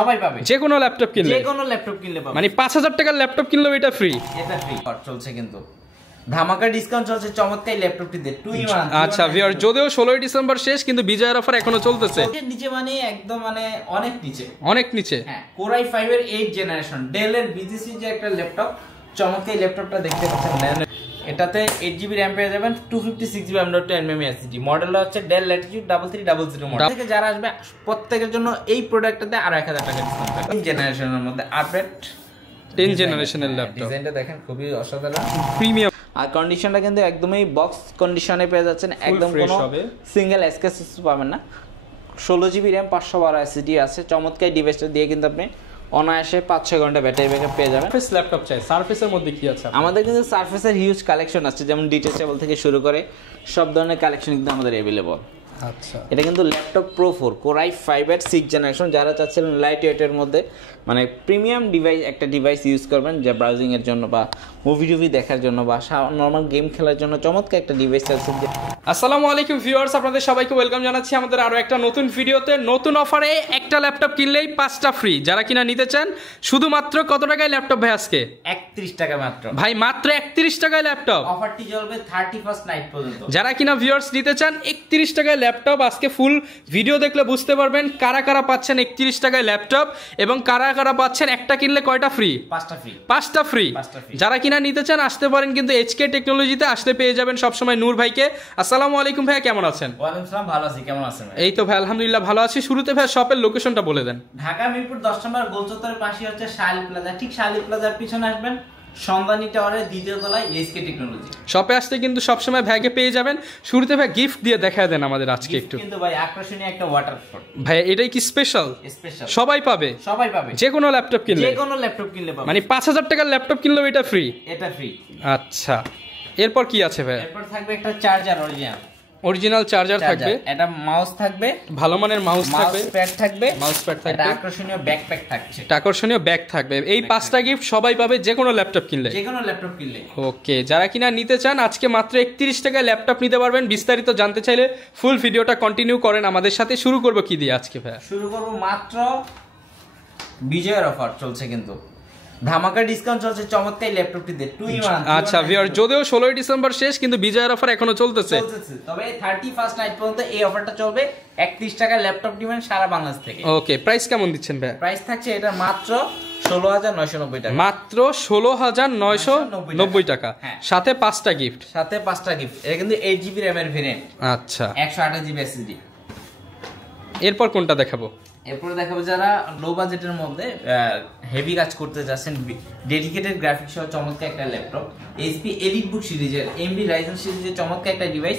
সবাই পাবে, যে কোনো ল্যাপটপ কিনলে, যে কোনো ল্যাপটপ কিনলে পাবে। মানে 5000 টাকার ল্যাপটপ কিনলেও এটা ফ্রি। এটা ফ্রি চলছে কিন্তু ধামাকা ডিসকাউন্ট চলছে চমৎকার ল্যাপটপটিতে 2 in 1। আচ্ছা ভিউয়ার, যদিও 16 ডিসেম্বর শেষ কিন্তু বিজয়ের অফার এখনো চলতেছে। এর নিচে মানে একদম মানে অনেক নিচে, অনেক নিচে। হ্যাঁ, Core i5 এর 8 জেনারেশন ডেল এর BGC যে একটা ল্যাপটপ, চমৎকার ল্যাপটপটা দেখতে পাচ্ছেন। এটাতে 8GB RAM পেয়ে যাবেন, 256GB M.2 SSD। মডেলটা হচ্ছে ডেল ল্যাটিটিউড 3300 মডেল। থেকে যারা আসবে প্রত্যেকের জন্য এই প্রোডাক্টটাতে আরো 1000 টাকা ডিসকাউন্ট পাবেন। 10 জেনারেশনের মধ্যে আপডেট 10 জেনারেশনের ল্যাপটপ। ডিজাইনটা দেখেন খুবই অসাধারণ, প্রিমিয়াম। আর কন্ডিশনটা কিন্তু একদমই বক্স কন্ডিশনে পেয়ে যাচ্ছেন, একদম কোনো সিঙ্গেল স্ক্র্যাচ পাবেন না। 16GB RAM 512 SSD আছে। চমৎকার ডিভাইসটা দিয়ে কিন্তু আপনি অনায়াসে 5-6 ঘন্টা ব্যাটারি ব্যাকআপ পেয়ে যাবেন। সারফেস ল্যাপটপ চাই, সারফেসের মধ্যে কি আছে? আমাদের কিন্তু সারফেসের হিউজ কালেকশন আছে, যেমন ডিটেচেবল থেকে শুরু করে সব ধরনের কালেকশন কিন্তু আমাদের अवेलेबल। আচ্ছা, এটা কিন্তু ল্যাপটপ প্রো 4 Core i5 এর 6 জেনারেশন। যারা চাচ্ছিলেন লাইট ওয়েটের মধ্যে মানে প্রিমিয়াম ডিভাইস, একটা ডিভাইস ইউজ করবেন যা ব্রাউজিং এর জন্য বা মুভি দেখার জন্য বা নরমাল গেম খেলার জন্য চমৎকার একটা ডিভাইস আছে। আসসালামু আলাইকুম ভিউয়ার্স, আপনাদের সবাইকে ওয়েলকাম জানাচ্ছি আমাদের আরো একটা নতুন ভিডিওতে। নতুন অফারে একটা ল্যাপটপ কিনলেই 5টা ফ্রি। যারা কিনা নিতে চান শুধুমাত্র কত টাকায় ল্যাপটপ ভাই আজকে? 31 টাকা মাত্র ভাই, মাত্র 31 টাকায় ল্যাপটপ। অফারটি চলবে 31st নাইট পর্যন্ত। যারা কিনা ভিউয়ার্স নিতে চান 31 টাকায় ল্যাপটপ, আজকে ফুল ভিডিও দেখলে বুঝতে পারবেন কারা কারা পাচ্ছেন 31 টাকায় ল্যাপটপ এবং কারা কারা পাচ্ছেন একটা কিনলে কয়টা ফ্রি? 5টা ফ্রি। 5টা ফ্রি। যারা কিনা নিতে চান আসতে পারেন কিন্তু HK টেকনোলজিতে, আসলে পেয়ে যাবেন সবসময় নূর ভাইকে। আসসালামু আলাইকুম ভাইয়া, কেমন আছেন? ওয়ালাইকুম আসসালাম, ভালো আছি, কেমন আছেন ভাই? এই তো ভাই আলহামদুলিল্লাহ ভালো আছি। শুরুতে ভাই শপের লোকেশনটা বলে দেন। ঢাকা মিরপুর 10 নম্বর গোলচত্বরের পাশে হচ্ছে শালি প্লাজা। ঠিক শালি প্লাজার পিছনে আসবেন, সন্ধানী টাওয়ারের দ্বিতীয় তলায় HK টেকনোলজি। শপে আসতে কিন্তু সবসময় ভাইকে পেয়ে যাবেন। শুরুতে ভাই গিফট দিয়ে দেখায় দেন আমাদের আজকে একটু। কিন্তু ভাই আকর্ষণীয় একটা ওয়াটার ফোর্ট ভাই, এটাই কি স্পেশাল? স্পেশাল, সবাই পাবে, সবাই পাবে, যে কোনো ল্যাপটপ কিনলে, যে কোনো ল্যাপটপ কিনলে পাবে, মানে 5000 টাকার ল্যাপটপ কিনলেও এটা ফ্রি। এটা ফ্রি। আচ্ছা, এরপর কি আছে ভাই? এরপর থাকবে একটা চার্জার, অরিজিনাল চার্জার থাকবে, এটা মাউস থাকবে, ভালো মানের মাউস থাকবে, প্যাড থাকবে, মাউস প্যাড থাকবে, এটা আকর্ষণীয় ব্যাকপ্যাক থাকছে, আকর্ষণীয় ব্যাগ থাকবে। এই 5টা গিফট সবাই পাবে যে কোনো ল্যাপটপ কিনলে, যে কোনো ল্যাপটপ কিনলে। ওকে, যারা কিনা নিতে চান আজকে মাত্র 31 টাকায় ল্যাপটপ নিতে পারবেন। বিস্তারিত জানতে চাইলে ফুল ভিডিওটা কন্টিনিউ করেন আমাদের সাথে। শুরু করব কি দিয়ে আজকে ভাই? শুরু করব মাত্র বিজয়ের অফার চলছে কিন্তু ধামাকা ডিসকাউন্ট চলছে চমৎকার ল্যাপটপটিতে 2 in 1। আচ্ছা ভিউয়ার, যদিও 16 ডিসেম্বর শেষ কিন্তু বিজয়ের অফার এখনো চলতেছে। তবে 31st নাইট পর্যন্ত এই অফারটা চলবে। 31 টাকা ল্যাপটপ দিবেন সারা বাংলাদেশ থেকে। ওকে, প্রাইস কেমন দিচ্ছেন ভাই? প্রাইস থাকছে এটা মাত্র 16990 টাকা। মাত্র 16990 টাকা, সাথে 5টা গিফট। সাথে 5টা গিফট। এটা কিন্তু 8GB RAM এর ভেরিয়েন্ট। আচ্ছা, 128GB SSD। এরপর কোনটা দেখাবো? এরপর দেখাবো যারা লো বাজেটের মধ্যে হেভি কাজ করতে যাচ্ছেন, ডেডিকেটেড গ্রাফিক্স সহ চমৎকার একটা ল্যাপটপ। HP EliteBook সিরিজের AMD Ryzen সিরিজের চমৎকার একটা device,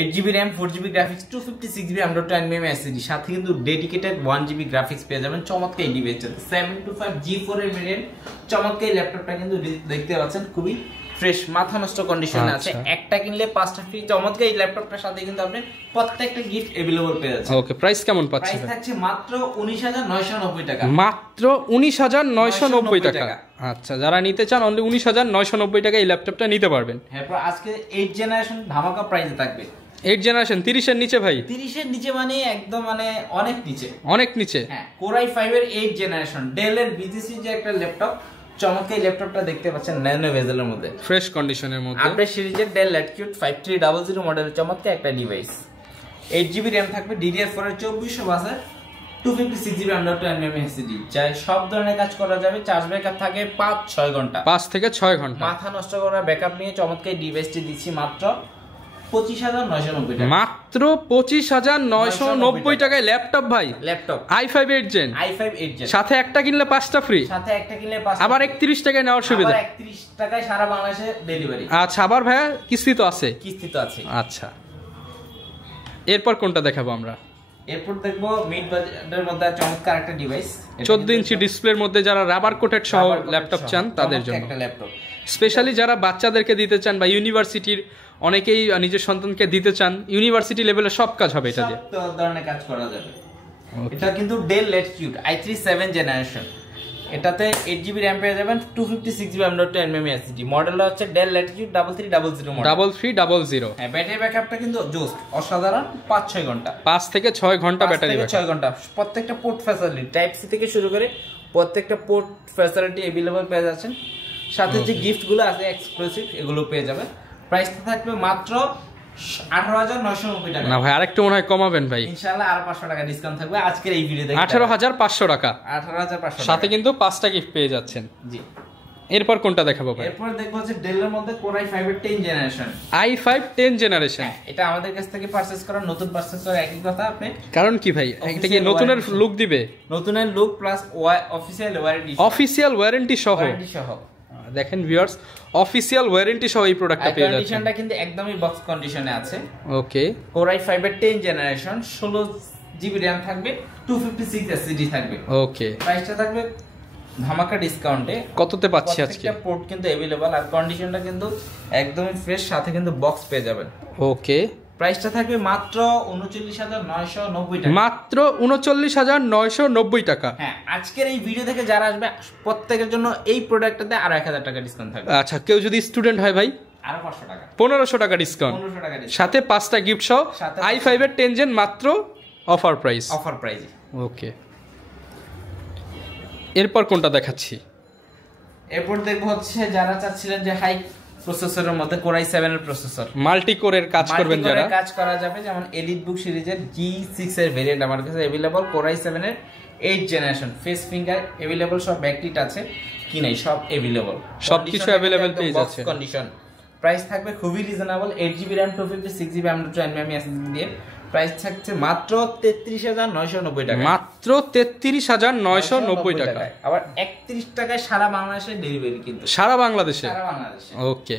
8GB RAM 4GB graphics 256GB M.2 SSD, সাথে কিন্তু ডেডিকেটেড 1GB গ্রাফিক্স পেয়ে যাবেন চমৎকার এই ডিভাইসটা। 725 G4 এর ভেরিয়েন্ট। চমৎকার এই ল্যাপটপটা কিন্তু দেখতে পাচ্ছেন খুবই ফ্রেশ, মাথা নষ্ট কন্ডিশনে আছে। একটা কিনলে 5টা ফ্রি। চমৎকার এই ল্যাপটপটার সাথে কিন্তু আপনি প্রত্যেকটা গিফট अवेलेबल পেয়ে যাচ্ছেন। ওকে, প্রাইস কেমন পাচ্ছেন? প্রাইস থাকছে মাত্র 19990 টাকা। মাত্র 19990 টাকা। আচ্ছা, যারা নিতে চান অনলি 19990 টাকা এই ল্যাপটপটা নিতে পারবেন। এরপর আজকে 8 জেনারেশন ধামাকা প্রাইসে থাকবে। 8 জেনারেশন 30 এর নিচে ভাই? 30 এর নিচে মানে একদম মানে অনেক নিচে, অনেক নিচে। হ্যাঁ, Core i5 এর 8 জেনারেশন ডেল এর BGC যে একটা ল্যাপটপ, চমৎকার এই ল্যাপটপটা দেখতে পাচ্ছেন ন্যানো বেজেলের মধ্যে, ফ্রেশ কন্ডিশনের মধ্যে। আপডেট সিরিজের ডেল ল্যাটিটিউড 5300 মডেলের চমৎকার একটা ডিভাইস। 8GB RAM থাকবে, DDR4 এর 2400 বাসের 256GB M.2 SSD। চাই সব ধরনের কাজ করা যাবে। চার্জ ব্যাকআপ থাকে 5-6 ঘন্টা, 5 থেকে 6 ঘন্টা। মাথা নষ্ট করা ব্যাকআপ নিয়ে চমৎকার এই ডিভাইসটি দিচ্ছি মাত্র 25990 টাকা। মাত্র 25990 টাকায় ল্যাপটপ ভাই। Laptop i5 8 gen, i5 8 gen, সাথে একটা কিনলে 5টা ফ্রি। সাথে একটা কিনলে 5, আবার 31 টাকায় নেওয়ার সুবিধা। আবার 31 টাকায় সারা বাংলাদেশে ডেলিভারি। আচ্ছা, আবার ভাইয়া কিস্তি তো আছে? কিস্তি তো আছে। আচ্ছা, এরপর কোনটা দেখাবো আমরা? এরপর দেখবো মিড বাজেটের মধ্যে চমৎকার একটা ডিভাইস, 14 ইঞ্চি ডিসপ্লের মধ্যে যারা রাবার কোটেড সহ ল্যাপটপ চান তাদের জন্য একটা ল্যাপটপ। স্পেশালি যারা বাচ্চাদেরকে দিতে চান বা ইউনিভার্সিটির অনেকেই নিজের সন্তানকে দিতে চান, ইউনিভার্সিটি লেভেলে সব কাজ হবে এটা দিয়ে, সব ধরনের কাজ করা যাবে। এটা কিন্তু ডেল ল্যাটিটিউড i3 7 জেনারেশন। এটাতে 8GB RAM পেয়ে যাবেন, 256GB M.2 SSD। মডেলটা হচ্ছে ডেল ল্যাটিটিউড 3300 মডেল। 3300। হ্যাঁ, ব্যাটারি ব্যাকআপটা কিন্তু জোস্ট, অসাধারণ। 5-6 ঘন্টা, 5 থেকে 6 ঘন্টা ব্যাটারি ব্যাকআপ। 6 ঘন্টা। প্রত্যেকটা পোর্ট ফ্যাসিলিটি টাইপ সি থেকে শুরু করে প্রত্যেকটা পোর্ট ফ্যাসিলিটি अवेलेबल পেয়ে যাচ্ছেন। সাথে যে গিফটগুলো আছে এক্সক্লুসিভ, এগুলো পেয়ে যাবেন। প্রাইসটা থাকবে মাত্র 18,990 টাকা। না ভাই, আরেকটু মনে হয় কমাবেন ভাই। ইনশাআল্লাহ আরো 500 টাকা ডিসকাউন্ট থাকবে আজকের এই ভিডিওতে। 18,500 টাকা। 18,500 সাথে কিন্তু 5টা গিফট পেয়ে যাচ্ছেন। জি। এরপর কোনটা দেখাবো ভাই? এরপর দেখবো হচ্ছে ডেলের মধ্যে Core i5 এর 10 জেনারেশন। i5 10 generation. এটা আমাদের কাছ থেকে পারচেজ করা, নতুন পারচেজ করা একই কথা। আপনি কারণ কি ভাই, এটা কি নতুনের লুক দিবে? নতুনের look plus official warranty, official warranty সহ। সহ দেখেন ভিউয়ার্স, অফিশিয়াল ওয়ারেন্টি সহ এই প্রোডাক্টটা পেয়ে যাচ্ছেন। কন্ডিশনটা কিন্তু একদমই বক্স কন্ডিশনে আছে। ওকে। Core i5 এর 10 জেনারেশন, 16GB RAM থাকবে, 256 SSD থাকবে। ওকে। প্রাইসটা থাকবে ধামাকা ডিসকাউন্টে। কততে পাচ্ছি আজকে? প্রত্যেকটা পোর্ট কিন্তু अवेलेबल, আর কন্ডিশনটা কিন্তু একদমই ফ্রেশ, সাথে কিন্তু বক্স পেয়ে যাবেন। ওকে। প্রাইসটা থাকবে মাত্র 39,990 টাকা। মাত্র 39,990 টাকা। হ্যাঁ, আজকের এই ভিডিও থেকে যারা আসবে প্রত্যেকের জন্য এই প্রোডাক্টটাতে আরো 1000 টাকা ডিসকাউন্ট থাকবে। আচ্ছা, কেউ যদি স্টুডেন্ট হয় ভাই, আরো 500 টাকা, 1500 টাকা ডিসকাউন্ট, 1500 টাকা ডিসকাউন্ট, সাথে 5টা গিফট সহ i5 এর 10 জেন মাত্র অফার প্রাইস। অফার প্রাইসে। ওকে। এরপর কোনটা দেখাচ্ছি? এরপর দেখবো হচ্ছে যারা চাচ্ছিলেন যে হাই প্রসেসরের মধ্যে Core i7 এর প্রসেসর, মাল্টি কোরের কাজ করবেন যারা, কাজ করা যাবে, যেমন এলিটবুক সিরিজের G6 এর ভেরিয়েন্ট আমার কাছে अवेलेबल। Core i7 এর 8 জেনারেশন, ফেস ফিঙ্গার अवेलेबल, সব ব্যাকলিট আছে কি নাই সব अवेलेबल, সবকিছু अवेलेबल পেয়ে যাচ্ছে। কন্ডিশন। প্রাইস থাকবে খুবই reasonable, 8GB RAM 256GB M.2 SSD দিয়ে। প্রাইস থাকছে মাত্র 33,990 টাকা। মাত্র 33,990 টাকা। আবার 31 টাকায় সারা বাংলাদেশে ডেলিভারি, কিন্তু সারা বাংলাদেশে। সারা বাংলাদেশে। ওকে।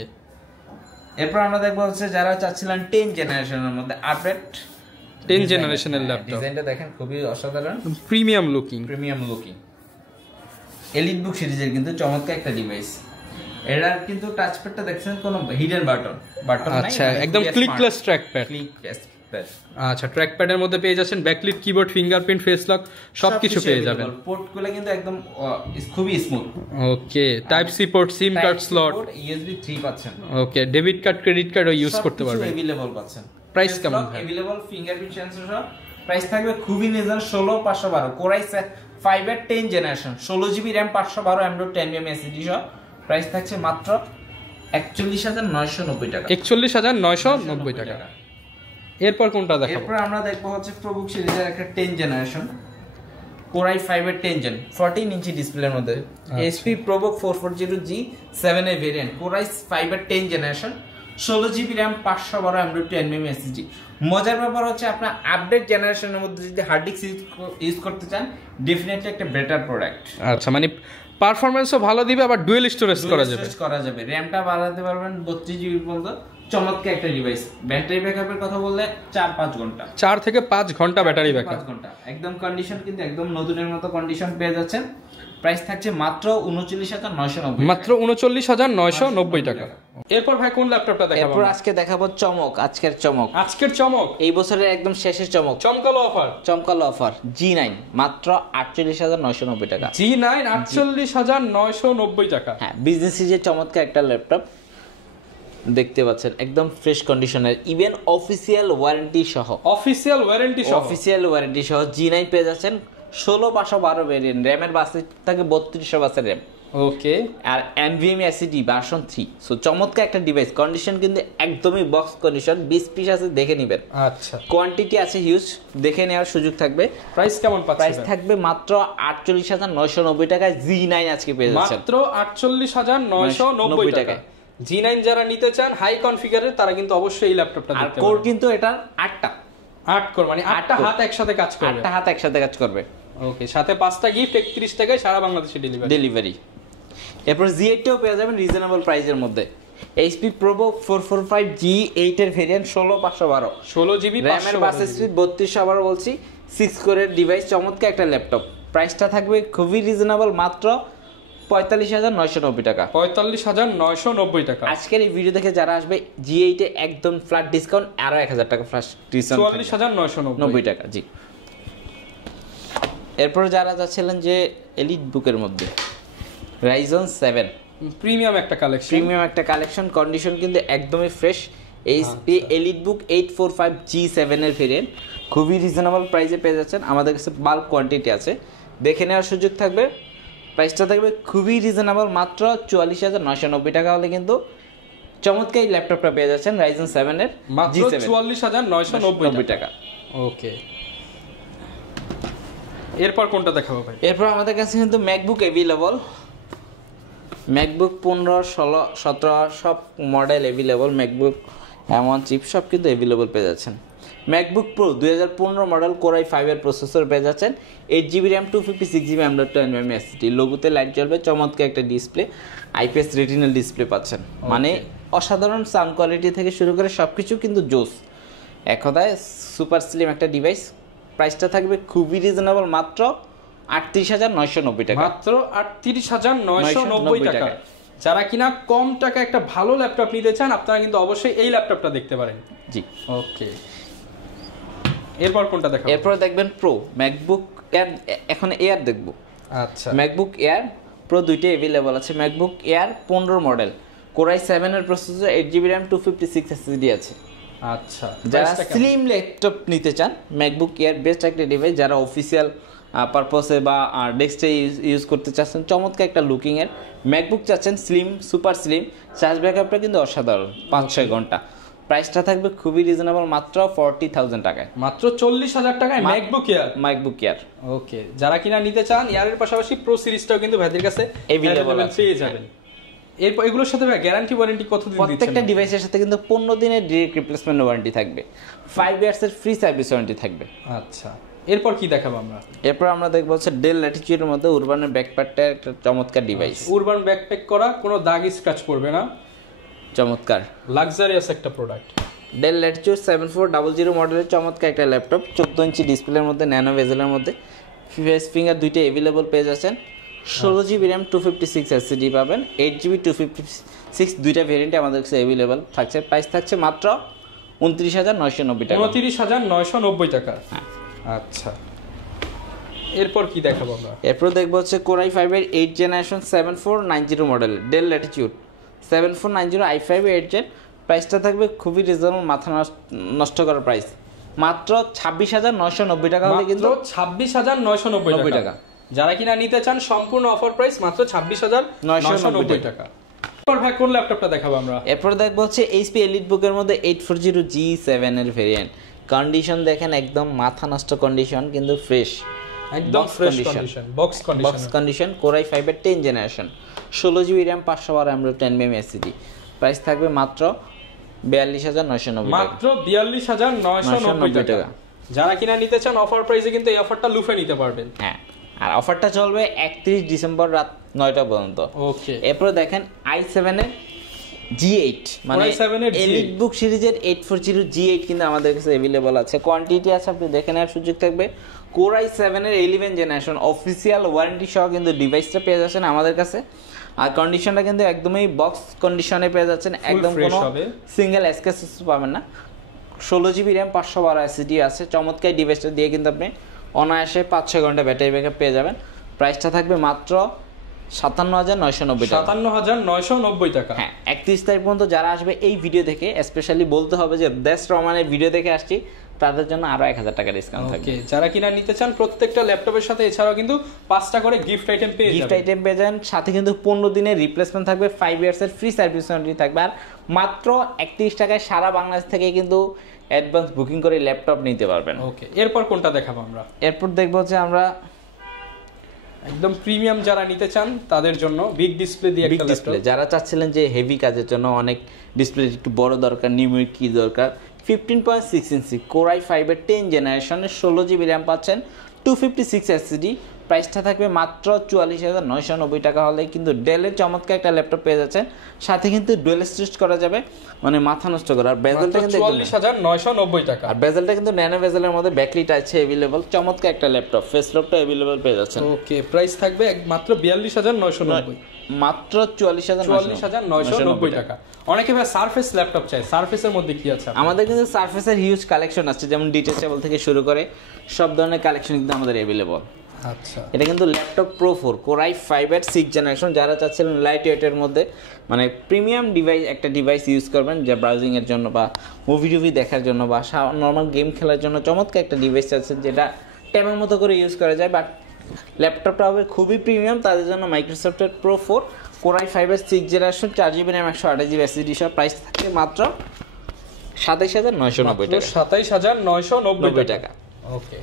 এরপর আমরা দেখবো হচ্ছে যারা চাচ্ছিলেন 10 জেনারেশনের মধ্যে আপডেট 10 জেনারেশনের ল্যাপটপ। ডিজাইনটা দেখেন খুবই অসাধারণ, প্রিমিয়াম লুকিং। এলিটবুক সিরিজের কিন্তু চমৎকার একটা ডিভাইস। এটার কিন্তু টাচপ্যাডটা দেখছেন কোনো হিডেন বাটন নাই। আচ্ছা, একদম ক্লিকলেস ট্র্যাকপ্যাড। আচ্ছা, ট্র্যাকপ্যাডের মধ্যে পেয়ে যাচ্ছেন backlit keyboard, fingerprint, face lock, সবকিছু পেয়ে যাবেন। পোর্টগুলো কিন্তু একদম খুবই smooth. Okay. Type C port, SIM card slot, USB 3 পাচ্ছেন। ওকে। ডেবিট কার্ড, ক্রেডিট কার্ডও ইউজ করতে পারবেন। अवेलेबल পাচ্ছেন। প্রাইস কেমন ভাই? अवेलेबल ফিঙ্গারপ্রিন্ট সেন্সর সহ। প্রাইস থাকবে খুবই রিজনেবল, 16,512। Core i5 এর 10 generation, 16GB RAM 512 M.2 SSD সহ। প্রাইস থাকছে মাত্র 41,990 টাকা। 41,990 টাকা। এরপর কোনটা দেখাবো? এরপর আমরা দেখবো হচ্ছে প্রোবুক সিরিজের একটা 10 জেনারেশন, Core i5 এর 10 জেন, 14 ইঞ্চি ডিসপ্লের মধ্যে, HP ProBook 440G7 এর ভেরিয়েন্ট, Core i5 এর 10 generation, 16GB RAM 512 M.2 SSD। মজার ব্যাপার হচ্ছে আপনার আপডেট জেনারেশনের মধ্যে যদি হার্ড ডিস্ক ইউজ করতে চান, ডেফিনেটলি একটা বেটার প্রোডাক্ট। আচ্ছা, মানে পারফরম্যান্সও ভালো দিবে, আবার ডুয়েল স্টোরেজ করা যাবে। র‍্যামটা বাড়াতে পারবেন 32GB পর্যন্ত। চমৎকার একটা ডিভাইস। ব্যাটারি ব্যাকআপের কথা বললে 4-5 ঘন্টা, 4 থেকে 5 ঘন্টা ব্যাটারি ব্যাকআপ। 5 ঘন্টা একদম কন্ডিশন কিন্তু একদম নতুনের মতো কন্ডিশন পেয়ে যাচ্ছেন। প্রাইস থাকছে মাত্র 39,990। মাত্র 39,990 টাকা। এরপর ভাই কোন ল্যাপটপটা দেখাবো? এরপর আজকে দেখাবো চমক, আজকের চমক, এই বছরের একদম শেষের চমক, চমকালো অফার G9 মাত্র 48,990 টাকা। G9 48,990 টাকা। হ্যাঁ, বিজনেস সিরিজের চমৎকার একটা ল্যাপটপ দেখতে পাচ্ছেন, একদম ফ্রেশ কন্ডিশনের, ইভেন অফিসিয়াল ওয়ারেন্টি সহ G9 পেয়ে যাচ্ছেন। 16/512 ভেরিয়েন্ট, র‍্যামের বাসে থাকে 3200 বাসের র‍্যাম। ওকে। আর NVMe SSD ভার্সন 3। সো চমৎকার একটা ডিভাইস, কন্ডিশন কিন্তু একদমই বক্স কন্ডিশন, 20 পিস আছে, দেখে নেবেন। আচ্ছা, কোয়ান্টিটি আছে হিউজ, দেখে নেওয়ার সুযোগ থাকবে। প্রাইস কেমন পাচ্ছেন? প্রাইস থাকবে মাত্র 48,990 টাকায় G9 আজকে পেয়ে যাচ্ছেন। মাত্র 48,990 টাকা। G9 যারা নিতে চান হাই কনফিগারের, তারা কিন্তু অবশ্যই এই ল্যাপটপটা দেখতে পারেন। আর কোর কিন্তু এটা 8টা কোর, মানে 8টা হাত একসাথে কাজ করবে। ওকে, সাথে 5টা গিফট, 31 টাকায় সারা বাংলাদেশে ডেলিভারি। এরপর G8টাও পেয়ে যাবেন রিজনেবল প্রাইসের মধ্যে। HP ProBook 445G8 এর ভেরিয়েন্ট, 16/512, 16GB র‍্যামের বাস স্পিড 3200, আবার বলছি 6 কোরের ডিভাইস, চমৎকার একটা ল্যাপটপ। প্রাইসটা থাকবে খুবই রিজনেবল, মাত্র 45,990 টাকা। 45,990 টাকা। আজকের এই ভিডিও দেখে যারা আসবে G8 এ একদম ফ্ল্যাট ডিসকাউন্ট, আরো 1000 টাকা ফ্ল্যাট ডিসকাউন্ট, 44,990 টাকা। জি। এরপর যারা যাচ্ছিলেন যে এলিট বুকের মধ্যে রাইজন 7 প্রিমিয়াম একটা কালেকশন, কন্ডিশন কিন্তু একদমই ফ্রেশ। এইচপি এলিট বুক 845G7 এর ভেরিয়েন্ট, খুবই রিজনেবল প্রাইসে পেয়ে যাচ্ছেন। আমাদের কাছে বাল্ক কোয়ান্টিটি আছে, দেখে নেওয়ার সুযোগ থাকবে। প্রাইসটা থাকবে খুবই রিজনেবল, মাত্র 44,990 টাকা হলে কিন্তু চমৎকার এই ল্যাপটপটা পেয়ে যাচ্ছেন রাইজন 7 এর মাত্র 44,990 টাকা। ওকে, এরপর কোনটা দেখাবো ভাই? এরপর আমাদের কাছে কিন্তু ম্যাকবুক অ্যাভেলেবল, ম্যাকবুক 15, 16, 17 সব model available. MacBook M1 chip সব কিন্তু অ্যাভেলেবল পেয়ে যাচ্ছেন। MacBook pro 2015 model core i5 এর প্রসেসর পেয়ে যাচ্ছেন, 8GB RAM 256GB M.2 SSD, লোগোতে light জ্বলবে, চমৎকার একটা ডিসপ্লে, IPS রেটিনাল ডিসপ্লে পাচ্ছেন। মানে অসাধারণ সাউন্ড কোয়ালিটি থেকে শুরু করে সব কিছু কিন্তু জোস, এক কথায় সুপার স্লিম একটা ডিভাইস। প্রাইসটা থাকবে খুবই রিজনেবল, মাত্র 38,990 টাকা। মাত্র 38,990 টাকা। যারা কিনা কম টাকা একটা ভালো ল্যাপটপ নিতে চান, আপনারা কিন্তু অবশ্যই এই ল্যাপটপটা দেখতে পারেন। জি, ওকে। এরপর কোনটা দেখাবো? এরপর দেখবেন প্রো ম্যাকবুক এয়ার, এখন এয়ার দেখব। আচ্ছা, ম্যাকবুক এয়ার প্রো দুইটাই অ্যাভেলেবল আছে। MacBook air 15 model, core i7 এর প্রসেসর, 8GB RAM 256 SSD আছে। আচ্ছা, যারা স্লিম ল্যাপটপ নিতে চান, ম্যাকবুক এয়ার বেস্ট একটা ডিভাইস। যারা অফিসিয়াল পারপসে বা ডেস্কটে ইউজ করতে চাচ্ছেন, চমৎকার একটা লুকিং এর ম্যাকবুক চাচ্ছেন, স্লিম, সুপার স্লিম, চার্জ ব্যাকআপটা কিন্তু অসাধারণ, 5-6 ঘন্টা। প্রাইসটা থাকবে খুবই রিজনেবল, মাত্র 40,000 টাকায়, মাত্র 40,000 টাকায় ম্যাকবুক এয়ার। ওকে, যারা কিনা নিতে চান এয়ারের পাশাপাশি প্রো সিরিজটাও কিন্তু ভাইদের কাছে অ্যাভেলেবল পেয়ে যাবেন। এরপর এগুলোর সাথে গ্যারান্টি ওয়ারেন্টি কতদিন দিচ্ছেন? প্রত্যেকটা ডিভাইসের সাথে কিন্তু 15 দিনের ডিরেক্ট রিপ্লেসমেন্ট ওয়ারেন্টি থাকবে, 5 ইয়ার্সের ফ্রি সার্ভিস ওয়ারেন্টি থাকবে। আচ্ছা, এরপর কি দেখাবো আমরা? এরপর আমরা দেখবো হচ্ছে ডেল ল্যাটিটিউডের মধ্যে উরবানের ব্যাকপ্যাকটা একটা চমৎকার ডিভাইস। উরবান ব্যাকপ্যাক করা, কোনো দাগ স্ক্র্যাচ পড়বে না, চমৎকার লাক্সারিয়াস একটা প্রোডাক্ট। ডেল ল্যাটিটিউড 7400 মডেলের চমৎকার একটা ল্যাপটপ, 14 ইঞ্চি ডিসপ্লের মধ্যে, ন্যানো বেজেলের মধ্যে, ফেস ফিঙ্গার দুইটা অ্যাভেলেবল পেয়ে যাচ্ছেন। 16GB RAM 256 SSD পাবেন, 8GB 256 দুইটা ভেরিয়েন্টে আমাদের কাছে অ্যাভেলেবল থাকছে। প্রাইস থাকছে মাত্র 29,990 টাকা। 29,990 টাকা। আচ্ছা, এরপর কি দেখাবো আমরা? এরপর দেখবো হচ্ছে কোর i5 এর 8 generation 7490 model, Dell latitude 7490 i5 8 gen. প্রাইসটা থাকবে খুবই রিজনেবল, মাথা নষ্ট করার প্রাইস, মাত্র 26,990 টাকা হলে কিন্তু 26,990 টাকা। যারা কিনা নিতে চান সম্পূর্ণ অফার প্রাইস মাত্র 26,990 টাকা। এরপর ভাই কোন ল্যাপটপটা দেখাবো আমরা? এরপর দেখবো হচ্ছে এইচপি এলিট বুকের মধ্যে 840G7 এর ভেরিয়েন্ট। কন্ডিশন দেখেন একদম মাথা নষ্ট কন্ডিশন, কিন্তু ফ্রেশ, একদম fresh condition, box condition. Core i5 এর 10 generation, 16GB RAM 512 M.2 SSD। Price থাকবে মাত্র 42,990 টাকা, মাত্র 42,990 টাকা। যারা কিনা নিতে চান অফার প্রাইসে কিন্তু এই অফারটা লুফে নিতে পারবেন। হ্যাঁ, আর অফারটা চলবে 31 ডিসেম্বর রাত 9টা পর্যন্ত। ওকে, এরপর দেখেন i7 এর G8, মানে এলিট বুক সিরিজের 840G8 কিন্তু আমাদের কাছে अवेलेबल আছে, কোয়ান্টিটি আছে, আপনি দেখে নেওয়ার সুযোগ থাকবে। কোর i7 এর 11 জেনারেশন অফিসিয়াল ওয়ারেন্টি সহ কিন্তু ডিভাইসটা পেয়ে যাচ্ছেন আমাদের কাছে। আর কন্ডিশনটা কিন্তু একদমই বক্স কন্ডিশনে পেয়ে যাচ্ছেন, একদম কোনো সিঙ্গেল স্ক্র্যাচ পাবেন না। 16GB RAM 512 SSD আছে। চমৎকার ডিভাইসটা দিয়ে কিন্তু আপনি অনায়াসে 5-6 ঘন্টা ব্যাটারি ব্যাকআপ পেয়ে যাবেন। প্রাইসটা থাকবে মাত্র 57,990 টাকা। 57,990 টাকা। হ্যাঁ, 31 তারিখ পর্যন্ত যারা আসবে এই ভিডিও দেখে, স্পেশালি বলতে হবে যে দেশ রমানের ভিডিও দেখে আসছি, তাদের জন্য আরো 1000 টাকা ডিসকাউন্ট থাকবে। ওকে, যারা কিনা নিতে চান প্রত্যেকটা ল্যাপটপের সাথে এছাড়াও কিন্তু 5টা করে গিফট আইটেম পেয়ে যাবেন। গিফট আইটেম পেয়ে যাবেন, সাথে কিন্তু 15 দিনের রিপ্লেসমেন্ট থাকবে, 5 ইয়ার্সের ফ্রি সার্ভিস ওয়ারেন্টি থাকবে। আর মাত্র 31 টাকায় সারা বাংলাদেশ থেকে কিন্তু অ্যাডভান্স বুকিং করে ল্যাপটপ নিতে পারবেন। ওকে, এরপর কোনটা দেখাবো আমরা? এরপর দেখবো যে আমরা একদম প্রিমিয়াম যারা নিতে চান তাদের জন্য বিগ ডিসপ্লে দিয়ে একটা ল্যাপটপ। যারা চাচ্ছিলেন যে হেভি কাজের জন্য অনেক ডিসপ্লে একটু বড় দরকার, নিউমেরিক কি দরকার, 15.6 ইঞ্চি কোর i5 এর 10 জেনারেশনের 16GB RAM পাচ্ছেন, 256 SSD। প্রাইসটা থাকবে মাত্র 44,990 টাকা হলে কিন্তু ডেলের চমৎকার একটা ল্যাপটপ পেয়ে যাচ্ছেন। সাথে কিন্তু ডুয়েল স্টিচ করা যাবে, মানে মাথা নষ্ট করা। আর বেজেলটা কিন্তু 44,990 টাকা। আর বেজেলটা কিন্তু ন্যানো বেজেলের মধ্যে ব্যাকলিট আছে अवेलेबल। চমৎকার একটা ল্যাপটপ, ফেস লকটা अवेलेबल পেয়ে যাচ্ছেন। ওকে, প্রাইস থাকবে মাত্র 42,990, মাত্র 44,990 টাকা। অনেকে ভাই সারফেস ল্যাপটপ চায়, সারফেসের মধ্যে কি আছে? আমাদের কিন্তু সারফেসের হিউজ কালেকশন আছে, যেমন ডিটেচেবল থেকে শুরু করে সব ধরনের কালেকশন কিন্তু আমাদের अवेलेबल। আচ্ছা, এটা কিন্তু ল্যাপটপ প্রো 4 কোর i5 এর 6 জেনারেশন। যারা চাচ্ছিলেন লাইট ওয়েটের মধ্যে মানে প্রিমিয়াম ডিভাইস একটা ডিভাইস ইউজ করবেন, যা ব্রাউজিং এর জন্য বা মুভি দেখার জন্য বা নর্মাল গেম খেলার জন্য চমৎকার একটা ডিভাইস আছে যেটা ট্যাবের মতো করে ইউজ করা যায়, বাট ল্যাপটপটা হবে খুবই প্রিমিয়াম। তাদের জন্য মাইক্রোসফটের প্রো 4 কোর i5 এর 6 generation 4GB RAM 128GB SSD সহ প্রাইস থাকে মাত্র 27990 টাকা। 27990 টাকা। ওকে,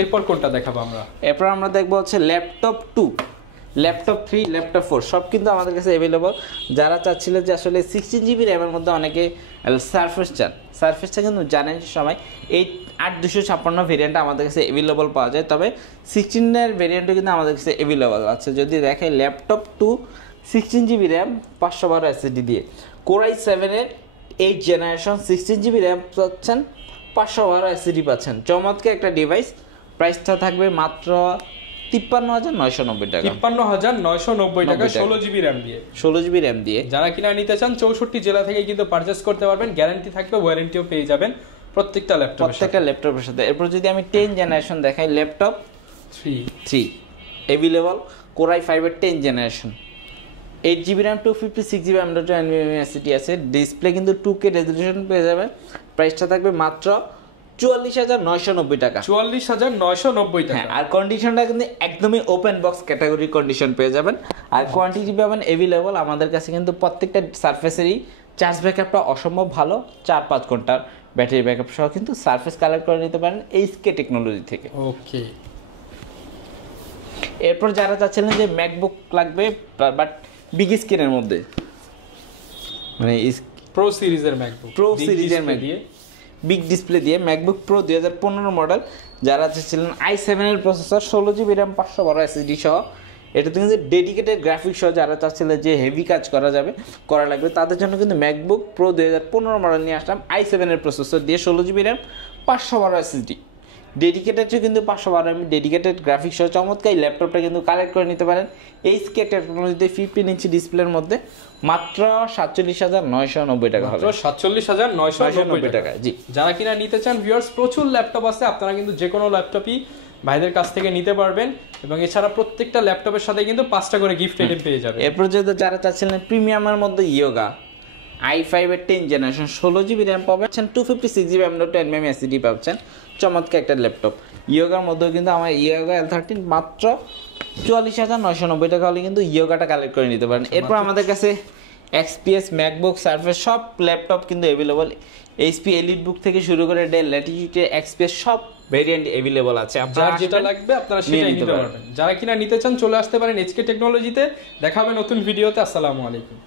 এরপর কোনটা দেখাবো আমরা? এরপর আমরা দেখবো হচ্ছে ল্যাপটপ 2, ল্যাপটপ 3, ল্যাপটপ 4 সব কিন্তু আমাদের কাছে অ্যাভেলেবল। যারা চাচ্ছিলেন যে আসলে 16GB র্যামের মধ্যে অনেকে সারফেসটা কিন্তু জানেন সবাই 8256 ভেরিয়েন্ট আমাদের কাছে অ্যাভেলেবল পাওয়া যায়, তবে 16 ভেরিয়েন্টও কিন্তু আমাদের কাছে অ্যাভেলেবল আছে। যদি দেখে ল্যাপটপ 2 16GB র্যাম 512 SSD দিয়ে কোর i7 এর 8 জেনারেশন 16GB র্যাম পাচ্ছেন, 512 SSD পাচ্ছেন, চমৎকার একটা ডিভাইস। প্রাইসটা থাকবে মাত্র 53990 টাকা। 53990 টাকা 16GB র্যাম দিয়ে। 16GB র্যাম দিয়ে যারা কিনা নিতে চান 64 জেলা থেকে কিন্তু পারচেজ করতে পারবেন, গ্যারান্টি থাকবে, ওয়ারেন্টিও পেয়ে যাবেন প্রত্যেকটা ল্যাপটপের সাথে। এরপর যদি আমি 10 জেনারেশন দেখাই, ল্যাপটপ 3 অ্যাভেলেবল কোর i5 এর 10 generation 8GB RAM 256GB NVMe SSD আছে, ডিসপ্লে কিন্তু 2K রেজোলিউশন পেয়ে যাবে। প্রাইসটা থাকবে মাত্র 44990 টাকা। 44990 টাকা। আর কন্ডিশনটা কিন্তু একদমই ওপেন বক্স ক্যাটাগরি কন্ডিশন পেয়ে যাবেন, আর কোয়ান্টিটি পাবেন অ্যাভেলেবল। আমাদের কাছে কিন্তু প্রত্যেকটা সারফেসেরই চার্জ ব্যাকআপটা অসম্ভব ভালো, 4-5 ঘন্টার ব্যাটারি ব্যাকআপ সহ কিন্তু সারফেস কালেক্ট করে নিতে পারেন HK টেকনোলজি থেকে। ওকে, এরপর যারা চাচ্ছিলেন যে ম্যাকবুক লাগবে বাট বিগ স্ক্রিনের মধ্যে, মানে প্রো সিরিজের ম্যাকবুক, বিগ ডিসপ্লে দিয়ে ম্যাকবুক প্রো 2015 মডেল, যারা চাচ্ছিলেন i7 এর প্রসেসর 16GB র্যাম 512 SSD সহ, এটাতে কিন্তু ডেডিকেটেড গ্রাফিক্স সহ যারা চাচ্ছিলেন যে হেভি কাজ করা লাগবে তাদের জন্য কিন্তু ম্যাকবুক প্রো 2015 মডেল নিয়ে আসলাম i7 এর প্রসেসর দিয়ে 16GB র্যাম 512 SSD ডেডিকেটেড কিন্তু 512 MB ডেডিকেটেড গ্রাফিক্স সহ চমৎকার ল্যাপটপটা কিন্তু কালেক্ট করে নিতে পারেন HK টেকনোলজিতে 15 ইঞ্চি ডিসপ্লের মধ্যে মাত্র 47990 টাকা হবে। 47990 টাকা। জি, যারা কিনা নিতে চান ভিউয়ার্স, প্রচুর ল্যাপটপ আছে, আপনারা কিন্তু যে কোনো ল্যাপটপই ভাইদের কাছ থেকে নিতে পারবেন, এবং এছাড়া প্রত্যেকটা ল্যাপটপের সাথে কিন্তু 5টা করে গিফট আইটেম পেয়ে যাবেন। এরপর যদি যারা চাচ্ছিলেন প্রিমিয়ামের মধ্যে ইয়োগা i5 এর 10 জেনারেশন 16GB র্যাম পাচ্ছেন, 256GB NVMe SSD পাচ্ছেন, চমৎকার একটা ল্যাপটপ। ইয়োগার মধ্যেও কিন্তু আমার ইয়োগা L13 মাত্র 44990 টাকা হলে কিন্তু ইয়োগাটা কালেক্ট করে নিতে পারেন। এরপর আমাদের কাছে XPS, ম্যাকবুক, সারফেস সব ল্যাপটপ কিন্তু অ্যাভেলেবল, HP এলিটবুক থেকে শুরু করে ডেল, ল্যাটিটিউড, XPS সব ভেরিয়েন্ট অ্যাভেলেবল আছে, আপনারা যেটা লাগবে আপনারা সেটাই নিতে পারবেন। যারা কিনা নিতে চান চলে আসতে পারেন HK টেকনোলজিতে। দেখা হবে নতুন ভিডিওতে। আসসালামু আলাইকুম।